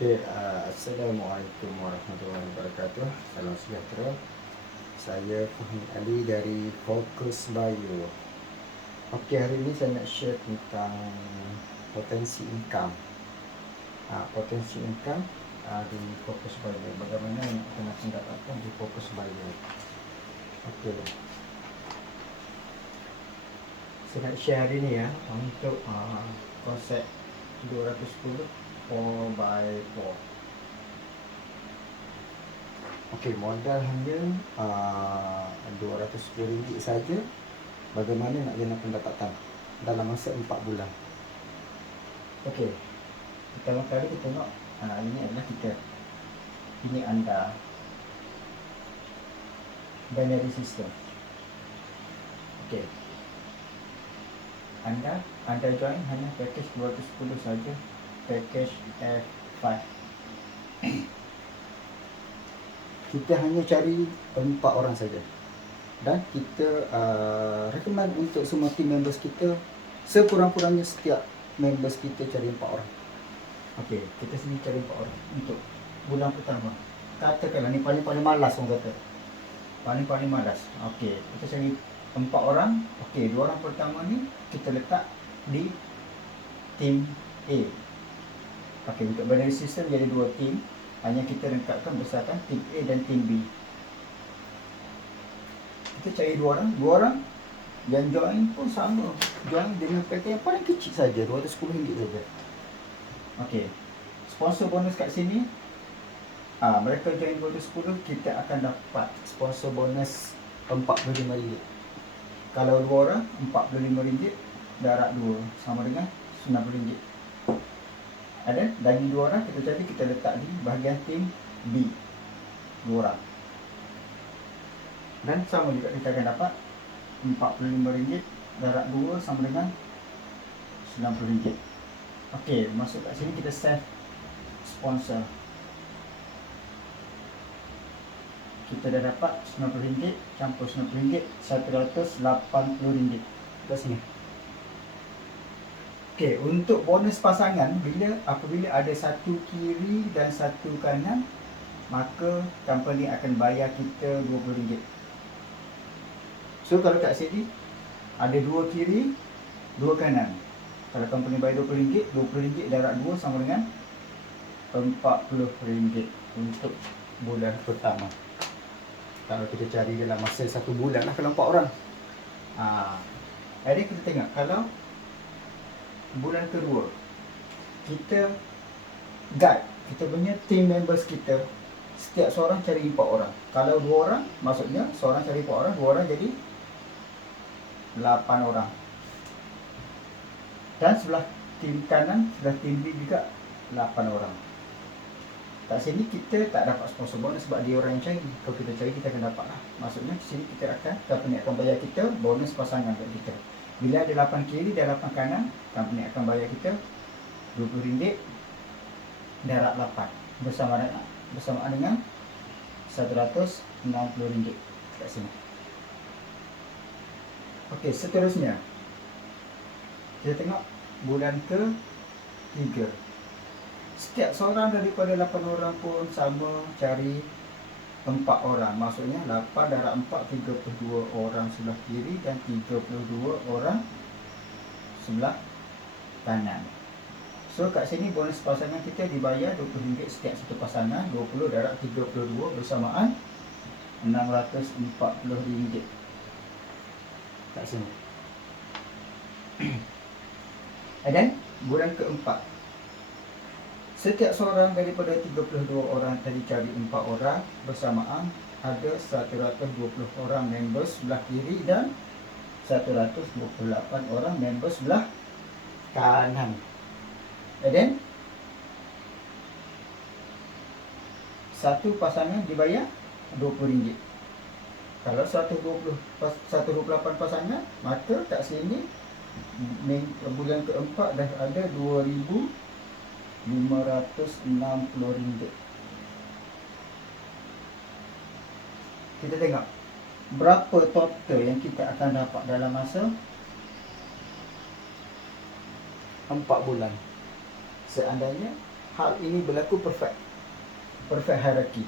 Assalamualaikum warahmatullahi wabarakatuh. Salam sejahtera. Saya Fahmi Ali dari Fokus Bio. Okey, hari ini saya nak share tentang potensi income. Potensi income di Fokus Bio. Bagaimana yang kita nak mendapatkan di Fokus Bio. Okey. Saya nak share hari ini ya untuk konsep 210 4x4. Okey, modal hanya RM210 saja. Bagaimana nak jana pendapatan dalam masa 4 bulan. Okey, pertama kali kita tengok ini adalah kita. Ini anda binary system. Okey, anda join hanya package 210 saja, package F5. Kita hanya cari 4 orang saja. Dan kita recommend untuk semua team members kita, sekurang-kurangnya setiap members kita cari 4 orang. Okey, kita sini cari 4 orang untuk bulan pertama. Katakanlah ni paling malas orang kata. Paling malas. Okey, kita cari 4 orang. Okey, 2 orang pertama ni kita letak di team A. Okey, untuk binary system jadi 2 team. Hanya kita lengkapkan berdasarkan team A dan team B. Kita cari 2 orang. 2 orang yang join pun sama. Join dengan package yang paling kecil saja, RM210 saja. Okey, sponsor bonus kat sini, mereka join 210, kita akan dapat sponsor bonus RM45. Kalau 2 orang, RM45, darab 2 sama dengan RM90. Ada daging 2 orang kita letak di bahagian tim B 2 orang. Dan sama juga kita akan dapat RM45 darab 2 sama dengan RM90. Okey, masuk kat sini kita save sponsor. Kita dah dapat RM90 campur RM90, RM180. Kat sini. Okey, untuk bonus pasangan, apabila ada satu kiri dan satu kanan, maka company akan bayar kita RM20. So kalau kat sini ada 2 kiri, 2 kanan. Kalau company bayar RM20, RM20 darab 2 sama dengan RM40 untuk bulan pertama. Kalau kita cari dalam masa 1 bulan lah, kalau 4 orang. Jadi kita tengok kalau bulan kedua kita guide kita punya team members kita, setiap seorang cari 4 orang. Kalau 2 orang, maksudnya seorang cari 4 orang, 2 orang jadi 8 orang. Dan sebelah tim kanan, sebelah tim B juga 8 orang. Kat sini kita tak dapat sponsor bonus sebab dia orang yang cari. Kalau kita cari, kita akan dapat lah. Maksudnya di sini company akan bayar kita bonus pasangan kat kita. Bila ada 8 kiri dan 8 kanan, company akan bayar kita RM20 darab 8 bersamaan dengan RM160 kat sini. Okey, seterusnya kita tengok bulan ke-3. Setiap seorang daripada 8 orang pun sama cari 4 orang. Maksudnya 8 darab 4, 32 orang sebelah kiri dan 32 orang sebelah kanan. So kat sini bonus pasangan kita dibayar RM20 setiap satu pasangan. 20 darab 32 bersamaan RM640 kat sini. Dan bulan keempat, setiap seorang daripada 32 orang tadi cari 4 orang bersamaan ada 120 orang members sebelah kiri dan 128 orang members sebelah kanan. Dan satu pasangan dibayar RM20. Kalau 128 pasangan, maka kat sini bulan keempat dah ada RM2,560. Kita tengok berapa total yang kita akan dapat dalam masa 4 bulan. Seandainya hal ini berlaku perfect hierarchy.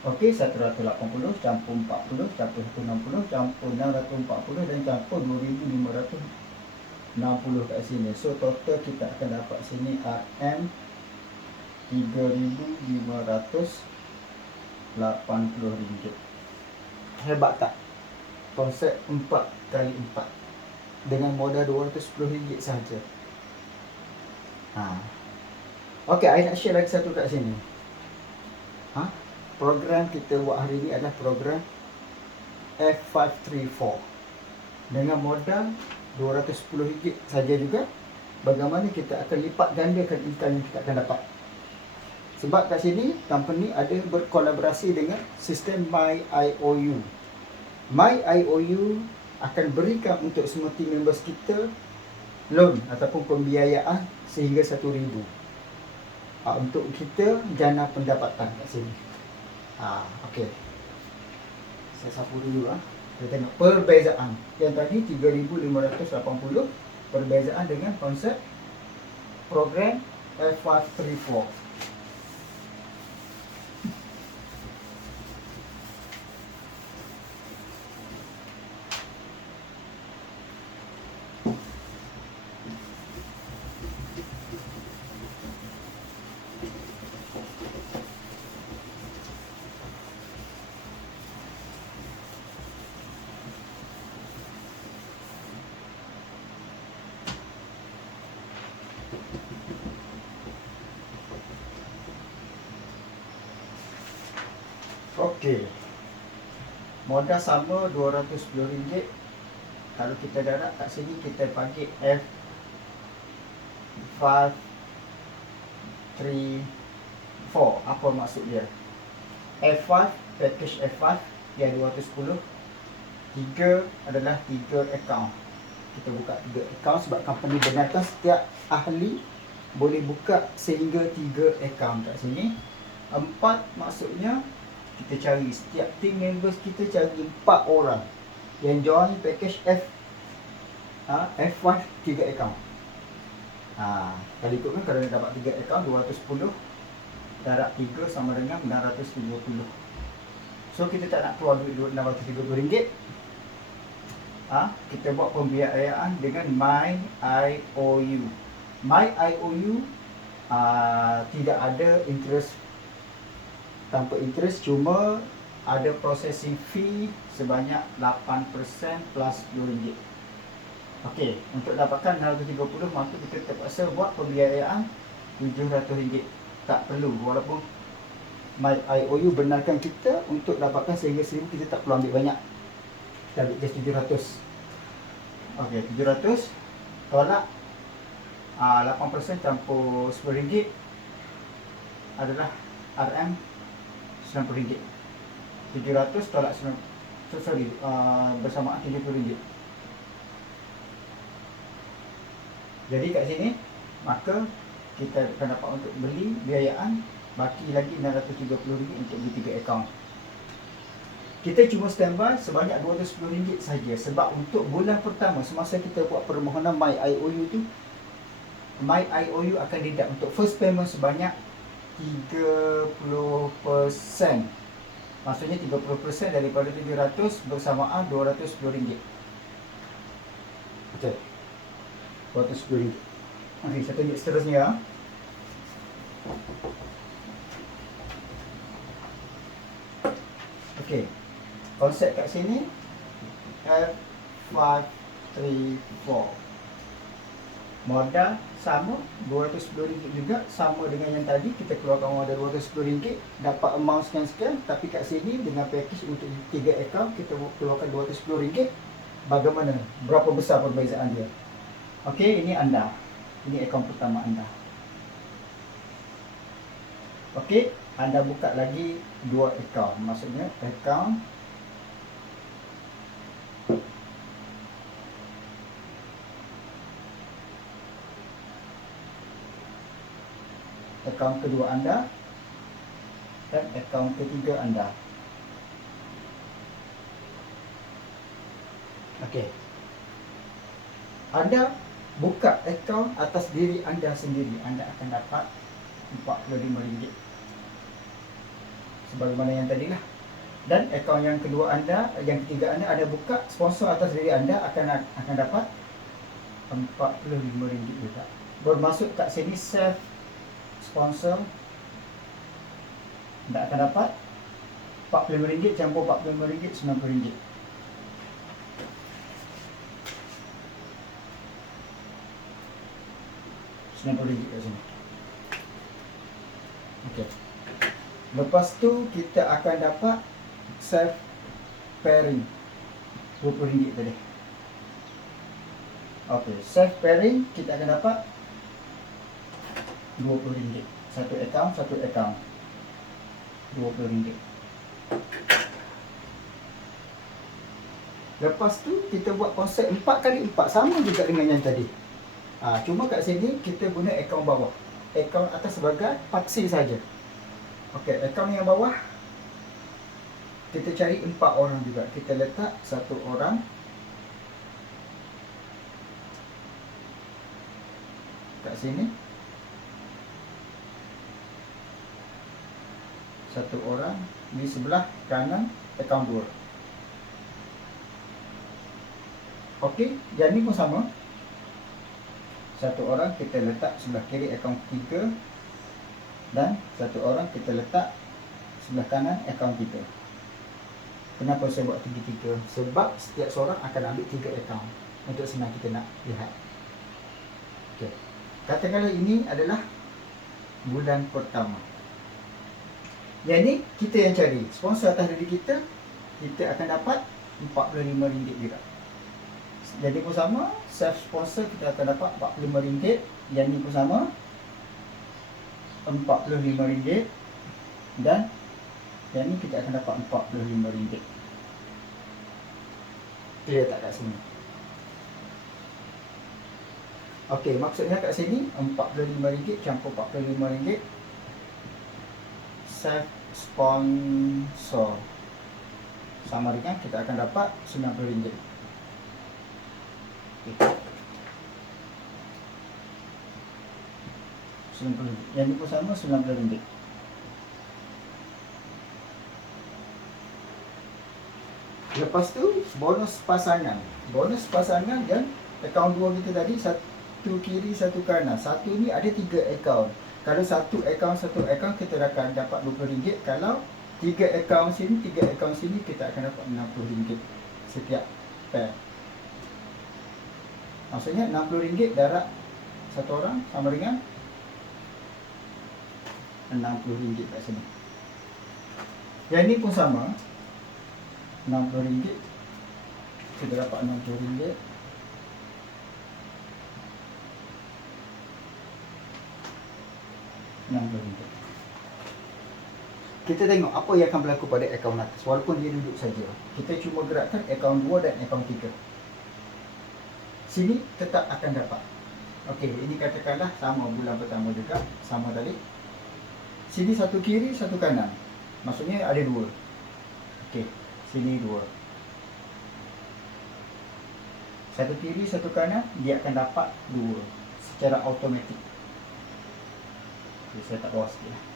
Okey, 180 campur 40 campur 160 campur 640 dan campur 2560 kat sini. So total kita akan dapat sini RM RM3,580. Hebat tak? Konsep 4 kali 4 dengan modal RM210 sahaja. Okey, saya nak share lagi satu kat sini. Program kita buat hari ini adalah program F534 dengan modal RM210 saja juga. Bagaimana kita akan lipat gandakan income yang kita akan dapat. Sebab kat sini company ada berkolaborasi dengan sistem MyIOU. MyIOU akan berikan untuk semua team members kita loan ataupun pembiayaan sehingga RM1,000 untuk kita jana pendapatan kat sini. Okey. Saya sapu dulu Kita tengok perbezaan. Yang tadi 3,580 perbezaan dengan konsep program F534. Okey. Modal sama RM210. Kalau kita darab kat sini kita panggil F534. Apa maksud dia? F5, package F5 yang 210. 3 adalah 3 account. Kita buka 3 account sebab company benarkan setiap ahli boleh buka sehingga 3 account kat sini. 4 maksudnya kita cari setiap team members kita cari 4 orang yang join package F5 3 account. Kalau ikutkan kalau dapat 3 account 210 darab 3 sama dengan RM930. So kita tak nak keluar duit RM630. Kita buat pembiayaan dengan MyIOU. MyIOU tidak ada interest, tanpa interest, cuma ada processing fee sebanyak 8% plus RM10. Okey, untuk dapatkan RM630 maka kita terpaksa buat pembiayaan RM700. Tak perlu, walaupun MyIOU benarkan kita untuk dapatkan sehingga RM1,000, kita tak perlu ambil banyak. Kita ambil just RM700. Okey, RM700 tolak 8% campur RM10 adalah RM90. RM700 tolak bersamaan RM70. Jadi kat sini maka kita akan dapat untuk beli biayaan, baki lagi RM630 untuk beli 3 akaun. Kita cuma standby sebanyak RM210 saja sebab untuk bulan pertama semasa kita buat permohonan MyIOU tu, MyIOU akan deduct untuk first payment sebanyak 30%. Maksudnya 30% daripada RM700 bersamaan RM210. Betul. RM210. Okey, saya tunjuk seterusnya. Okey. Konsep kat sini F534. Modal sama RM210 juga, sama dengan yang tadi kita keluarkan modal RM210, dapat amount sekian-sekian, tapi kat sini dengan package untuk 3 akaun kita keluarkan RM210. Bagaimana? Berapa besar perbezaan dia? Okey, ini anda. Ini akaun pertama anda. Okey, anda buka lagi 2 akaun. Maksudnya akaun kedua anda dan akaun ketiga anda. Okey. Anda buka akaun atas diri anda sendiri, anda akan dapat RM45. Sebagaimana yang tadi lah. Dan akaun yang kedua anda, yang ketiga anda ada buka, sponsor atas diri anda akan dapat RM45 juga. Bermaksud kat sini self sponsor anda akan dapat RM45 campur RM45, RM90. RM90 kat sini. Okey. Lepas tu kita akan dapat self pairing RM20 tadi. Okey, self pairing kita akan dapat RM20. Satu akaun RM20. Lepas tu kita buat konsep 4x4 sama juga dengan yang tadi. Cuma kat sini kita guna akaun bawah. Akaun atas sebagai paksi saja. Okey, akaun yang bawah kita cari 4 orang juga. Kita letak 1 orang kat sini, 1 orang di sebelah kanan akaun 2. Okey, yang ni pun sama. 1 orang kita letak sebelah kiri akaun 3 dan 1 orang kita letak sebelah kanan akaun 3. Kenapa saya buat 3-3? Sebab setiap seorang akan ambil 3 akaun untuk senang kita nak lihat. Okey. Katakanlah ini adalah bulan pertama. Yang ni kita yang cari. Sponsor atas diri kita, kita akan dapat RM45 juga. Jadi pun sama, self sponsor kita akan dapat RM45. Yang ni pun sama, RM45. Dan yang ni kita akan dapat RM45. Clear tak kat sini? Okey, maksudnya kat sini RM45 campur RM45 self sponsor sama dengan kita akan dapat RM90. RM90. Yang ni pun sama RM90. Lepas tu bonus pasangan. Bonus pasangan yang akaun 2 kita tadi, satu kiri satu kanan. Satu ni ada 3 akaun. Kalau satu akaun kita akan dapat RM20. Kalau 3 akaun sini, 3 akaun sini, kita akan dapat RM60 setiap pair. Maksudnya RM60 darab satu orang sama dengan RM60 kat sini. Yang ni pun sama, RM60. Kita dapat RM60. RM60. Kita tengok apa yang akan berlaku pada akaun atas. Walaupun dia duduk saja, kita cuma gerakkan akaun 2 dan akaun 3. Sini tetap akan dapat. Okey, ini katakanlah sama bulan pertama juga, sama tadi. Sini satu kiri, satu kanan. Maksudnya ada 2. Okey, sini 2. Satu kiri, satu kanan, dia akan dapat 2 secara automatik. Okay, saya tak bawah sikit lah.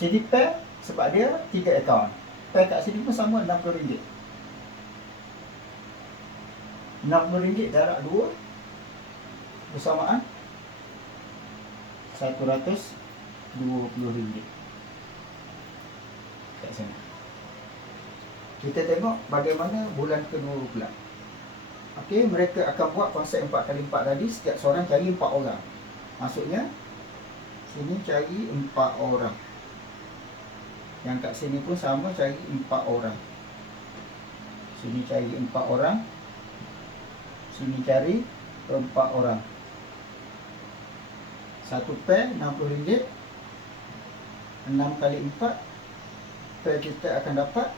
Sini pair sebab dia 3 akaun. Pair kat sini pun sama RM60. RM60 darab 2 bersamaan RM120 kat sini. Kita tengok bagaimana bulan kedua pula. Okey, mereka akan buat konsep 4x4 tadi. Setiap seorang cari 4 orang. Maksudnya sini cari 4 orang. Yang kat sini pun sama, cari 4 orang. Sini cari 4 orang. Sini cari 4 orang. Satu pair RM60. 6 kali 4, pair kita akan dapat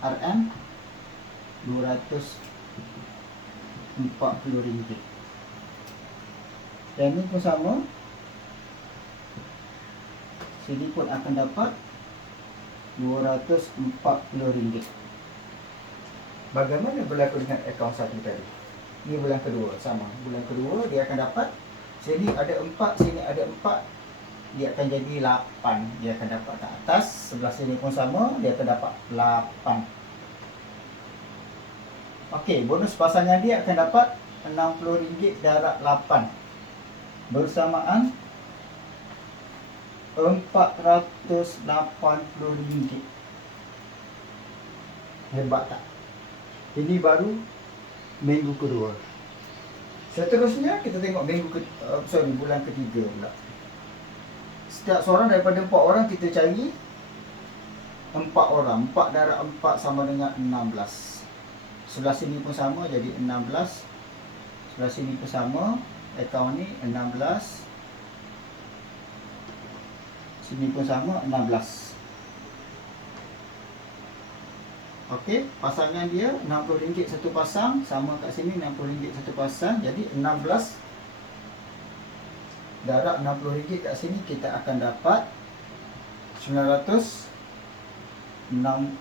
RM240. Dan ni pun sama. Sini pun akan dapat RM240. Bagaimana berlaku dengan akaun 1 tadi? Ini bulan kedua, sama. Bulan kedua dia akan dapat, sini ada 4, sini ada 4, dia akan jadi 8. Dia akan dapat ke atas, sebelah sini pun sama, dia akan dapat 8. Okey, bonus pasangan dia akan dapat RM60 darab 8. Bersamaan RM480. Hebat tak? Ini baru minggu kedua. Seterusnya kita tengok bulan ketiga pula. Setiap seorang daripada 4 orang kita cari 4 orang. 4 darab 4 sama dengan 16. Sebelah sini pun sama, jadi 16. Sebelah sini pun sama, akaun ni 16. Sini pun sama, 16. Okey, pasangan dia RM60 satu pasang, sama kat sini RM60 satu pasang, jadi 16 darab RM60 kat sini kita akan dapat RM960.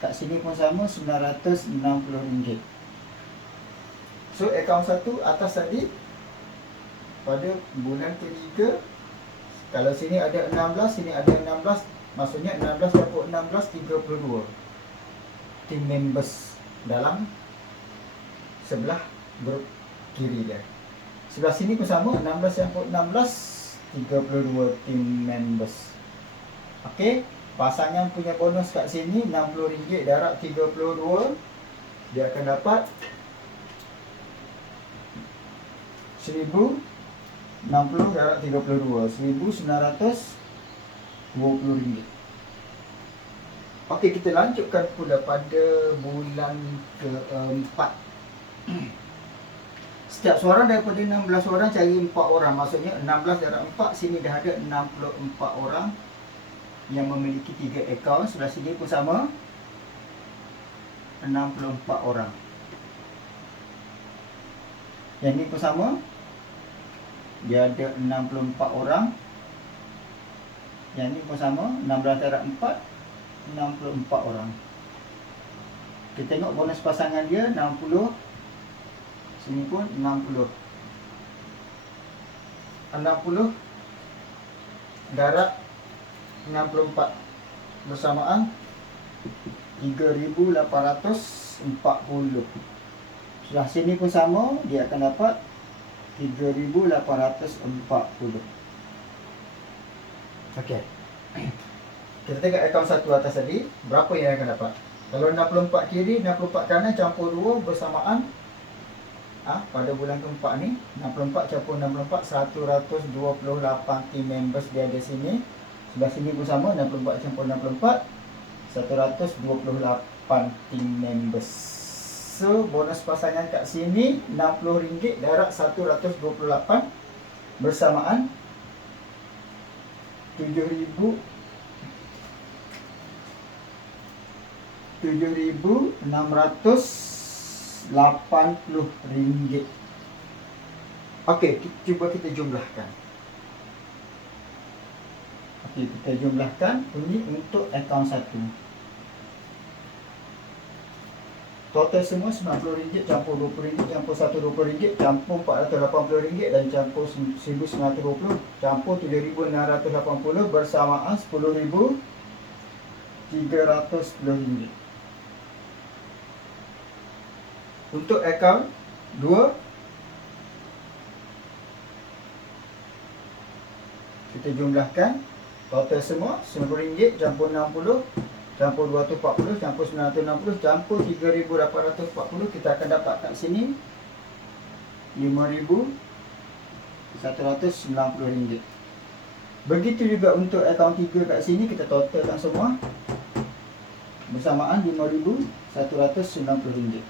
Kat sini pun sama, RM960. So akaun 1 atas tadi pada bulan ketiga, kalau sini ada 16, sini ada 16, maksudnya 16 campur 16, 32 team members dalam sebelah grup kiri dia. Sebelah sini pun sama, 16 campur 16, 32 team members. Okey, pasangan punya bonus kat sini RM60 darab 32, dia akan dapat RM1,060 darab 32, RM1,920. Okey, kita lanjutkan pula pada bulan keempat. Setiap seorang daripada 16 orang cari 4 orang. Maksudnya 16 darab 4, sini dah ada 64 orang yang memiliki 3 akaun. Sebelah sini pun sama, 64 orang. Yang ni pun sama, dia ada 64 orang. Yang ni pun sama, 16 darab 4, 64 orang. Kita tengok bonus pasangan dia 60. Sini pun 60. 60 darab 64 bersamaan 3,840. Sebelah sini pun sama, dia akan dapat 3,840. Okey. Kita tengok akaun 1 atas tadi, berapa yang akan dapat? Kalau 64 kiri, 64 kanan campur 2 bersamaan pada bulan keempat ni, 64 campur 64, 128 team members dia ada sini. Sebelah sini pun sama, 64 campur 64, 128 team members. So bonus pasangan kat sini RM60 darab 128 bersamaan 7,680 ringgit. Okey, cuba kita jumlahkan. Okey, kita jumlahkan ini untuk akaun 1. Total semua RM90 campur RM20 campur RM120 campur RM480 dan campur RM1,920 campur RM7,680 bersamaan RM10,310. Untuk akaun 2, kita jumlahkan total semua RM90 campur RM60 campur RM240 campur RM960 campur RM3,840. Kita akan dapat kat sini RM5,190. Begitu juga untuk akaun 3 kat sini, kita totalkan semua bersamaan RM5,190.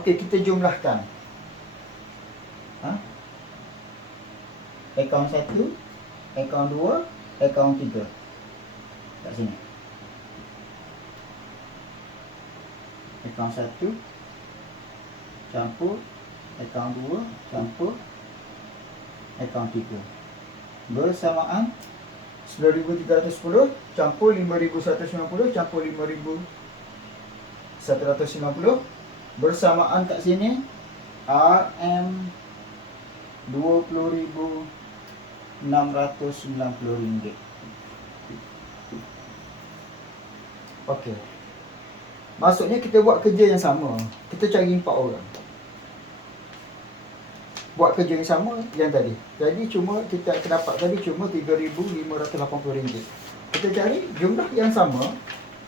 Okey, kita jumlahkan akaun 1, akaun 2, akaun 3 kat sini. Akaun 1 campur akaun 2 campur akaun 3. Bersamaan 9,310 campur 5,190 campur 5,150. Bersamaan kat sini RM RM20,690. Okey. Maksudnya kita buat kerja yang sama. Kita cari 4 orang. Buat kerja yang sama yang tadi. Jadi cuma kita dapat tadi cuma RM3,580. Kita cari jumlah yang sama,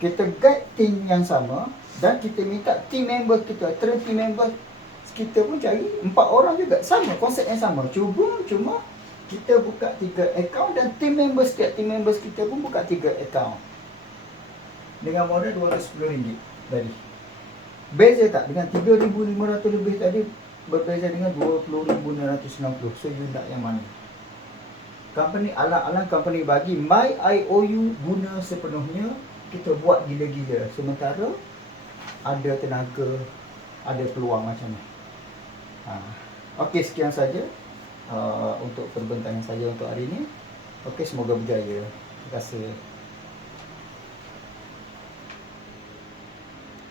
kita guide team yang sama dan kita minta team member kita, team member kita pun cari 4 orang juga. Sama, konsep yang sama. Cuma kita buka 3 akaun dan team members kita pun buka 3 akaun. Dengan modal RM210 tadi. Beza tak dengan 3,500 lebih tadi? Berbeza dengan 20,660. So you nak yang mana? Company alang-alang company bagi my IOU guna sepenuhnya, kita buat gila-gila. Sementara ada tenaga, ada peluang macam ni. Okey, sekian saja untuk perbincangan saya untuk hari ini. Okey, semoga berjaya. Terima kasih.